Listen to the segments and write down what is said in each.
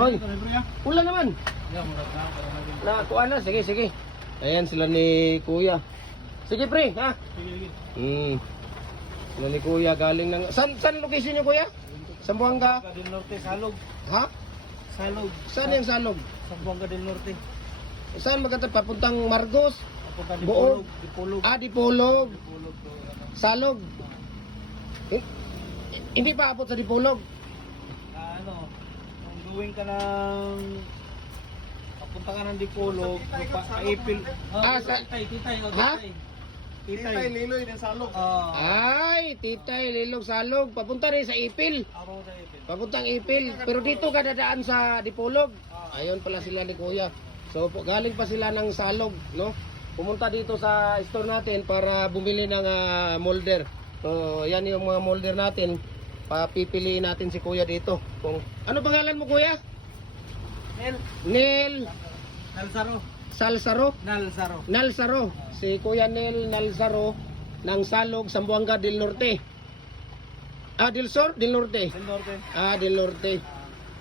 Hoy, ulan naman. Nakuha na, sige, sige. Ayan sila ni Kuya. Sige pre, ha? Sila ni Kuya galing ng... Saan location niyo Kuya? Sambuanga? Del Norte, Salog. Ha? Salog. Saan yung Salog? Sambuanga del Norte. Saan magkatap? Papuntang Margos? Papunta Buog? Dipolog. Ah, Dipolog. Dipolog to, ano. Salog. Eh, hindi pa abot sa Dipolog. Ano, kung going ka ng papunta ka ng Dipolog, April. Titay, Ha? Titay Liloy ng Salog. Ay, Titay, Lilog, Salog. Papunta rin sa Ipil. Ako sa April. Papuntang Ipil. Pero dito ka dadaan sa Dipolog. Ayun pala sila ni Kuya. So, galing pa sila ng Salog, no? Pumunta dito sa store natin para bumili ng molder. So, yan yung mga molder natin. Papipiliin natin si Kuya dito. Kung ano pangalan mo Kuya? Nel Nalsaro. Salsaro? Nalsaro. Nalsaro. Si Kuya Nel Nalsaro ng Salog, Zamboanga del Norte. Ah, del Sur? Del Norte. Del Norte. Ah, del Norte.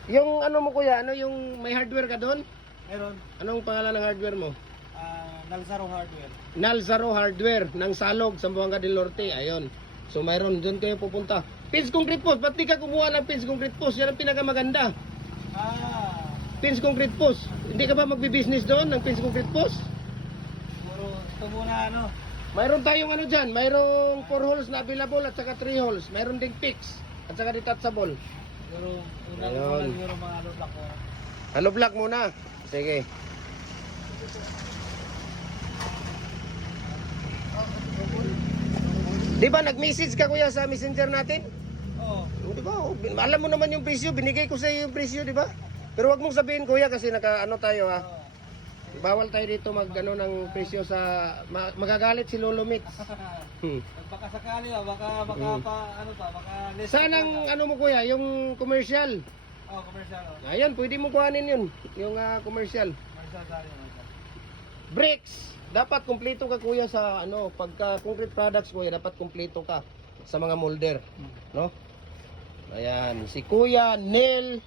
Yung ano mo Kuya, ano yung may hardware ka doon? Meron. Anong pangalan ng hardware mo? Nalsaro Hardware. Nalsaro Hardware ng Salog, Zamboanga del Norte. Ayun. So mayroon doon kayo pupunta. Pins concrete post, ba't di ka kumuha ng pins concrete post? Yan ang pinakamaganda. Pins concrete post. Hindi ka ba magbi-business doon ng pins concrete post? Siguro ito muna ano. Mayroon tayong ano dyan, mayroong 4 holes na available at saka 3 holes. Mayroon ding fix at saka detachable. Siguro unang Ayun. muna siguro mga ano block ko. Ano block muna? Sige. Di ba nag-message ka Kuya sa messenger natin? Oo. Di ba? Oh, alam mo naman yung presyo, binigay ko sa iyo yung presyo, di ba? Pero wag mong sabihin Kuya kasi ano tayo ha. Bawal tayo dito mag-ano ng presyo sa magagalit si Lolo Mix. Baka sakali baka ano pa, baka less. Saan ang ano mo Kuya, yung commercial? Commercial. Ayan, pwede mo kuhanin yun, yung commercial. Commercial sari. Bricks. Dapat kumpleto ka Kuya sa ano, pagka concrete products Kuya, dapat kumpleto ka sa mga molder, no? Ayan, si Kuya Nel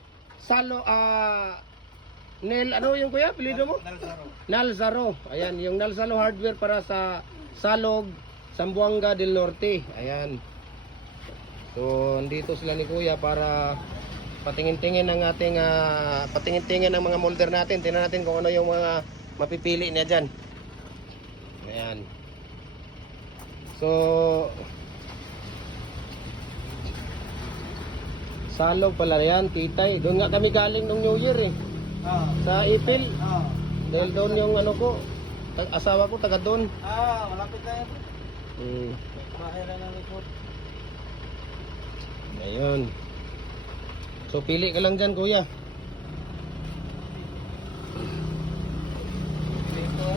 Nel ano yung Kuya, apelyido mo? Nalsaro. Nalsaro. Ayan, yung Nalsaro Hardware para sa Salog, Zamboanga del Norte. Ayan. So, andito sila ni Kuya para patingin-tingin ng ating patingin-tingin ng mga molder natin. Tingnan natin kung ano yung mga mapipili niya diyan. Ayan. So, Salog pala yan, Titay. Doon nga kami galing nung New Year eh. Sa Ipil. Dahil doon yung ano ko, asawa ko taga doon. Malapit na yun. Bahay lang ng likod. Ayun. So pili ka lang dyan Kuya. Dito.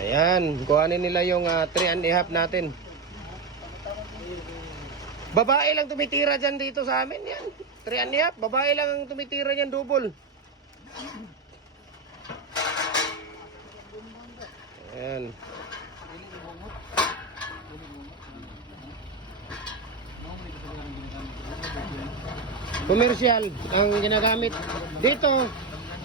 Ayan, kuhanin nila yung 3.5 natin. Babae lang tumitira dyan dito sa amin yan. 3.5, babae lang ang tumitira dyan double. Ayan. Commercial ang ginagamit dito.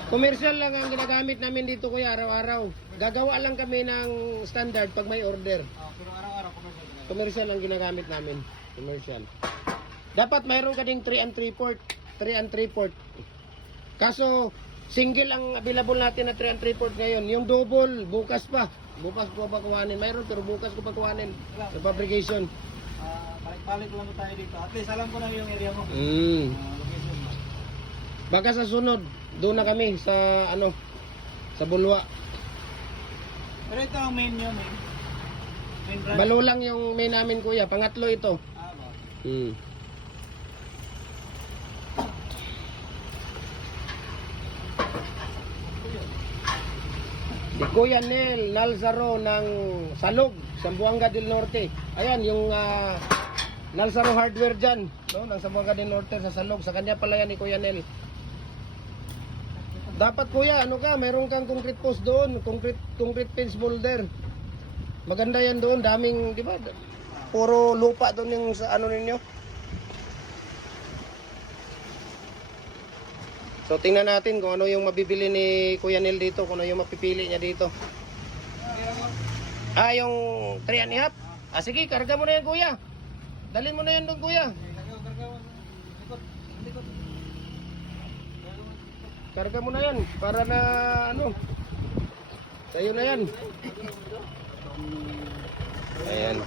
Commercial lang ang ginagamit namin dito Kuya araw-araw. Gagawa lang kami ng standard pag may order. Pero araw-araw commercial. Commercial ang ginagamit namin. Commercial. Dapat mayroon ka ding 3 and 3 port. 3 and 3 port. Kaso single ang available natin na 3 and 3 port ngayon. Yung double bukas pa. Bukas ko pa kuhanin. Mayroon pero bukas ko pa kuhanin. Sa fabrication. Balik-balik lang tayo dito. At least alam ko na yung area mo. Location mo. Baka sa sunod doon na kami sa ano sa Bulwa. Pero ito ang main nyo, main brand. Balo lang yung main namin Kuya. Pangatlo ito. Ba? Si Kuya Nel Nalsaro ng Salog, Zamboanga del Norte. Ayan yung Nalsaro Hardware dyan, no? Ng Zamboanga del Norte sa Salog. Sa kanya pala yan ni Kuya Nel. Dapat kuya, ano ka, meron kang concrete post doon, concrete fence boulder. Maganda yan doon, daming, di ba? Puro lupa doon yung sa ano ninyo. So tingnan natin kung ano yung mabibili ni Kuya Nel dito, kung ano yung mapipili niya dito. Ah, yung 3.5? Ah, sige, karga mo na yan kuya. Dalhin mo na yan doon kuya. Karga mo na yan para na ano. Sa'yo na yan. Ayan.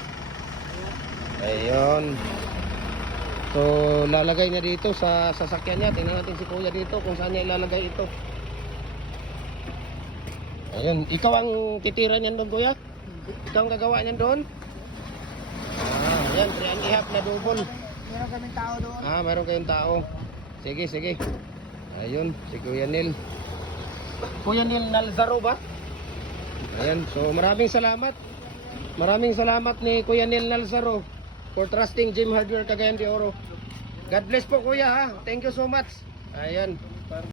Ayun. So lalagay niya dito sa sasakyan niya. Tingnan natin si kuya dito kung saan niya ilalagay ito. Ayun. Ikaw ang titira niyan doon kuya? Ikaw ang gagawa niyan doon? Ah, ayan. 3.5 na double. Meron kaming tao doon. Ah, meron kayong tao. Sige, sige. Ayun, si Kuya Nel. Kuya Nel Nalzaro ba? Ayan, so maraming salamat. Maraming salamat ni Kuya Nel Nalzaro for trusting Jim Hardware Cagayan de Oro. God bless po kuya ha. Thank you so much. Ayan.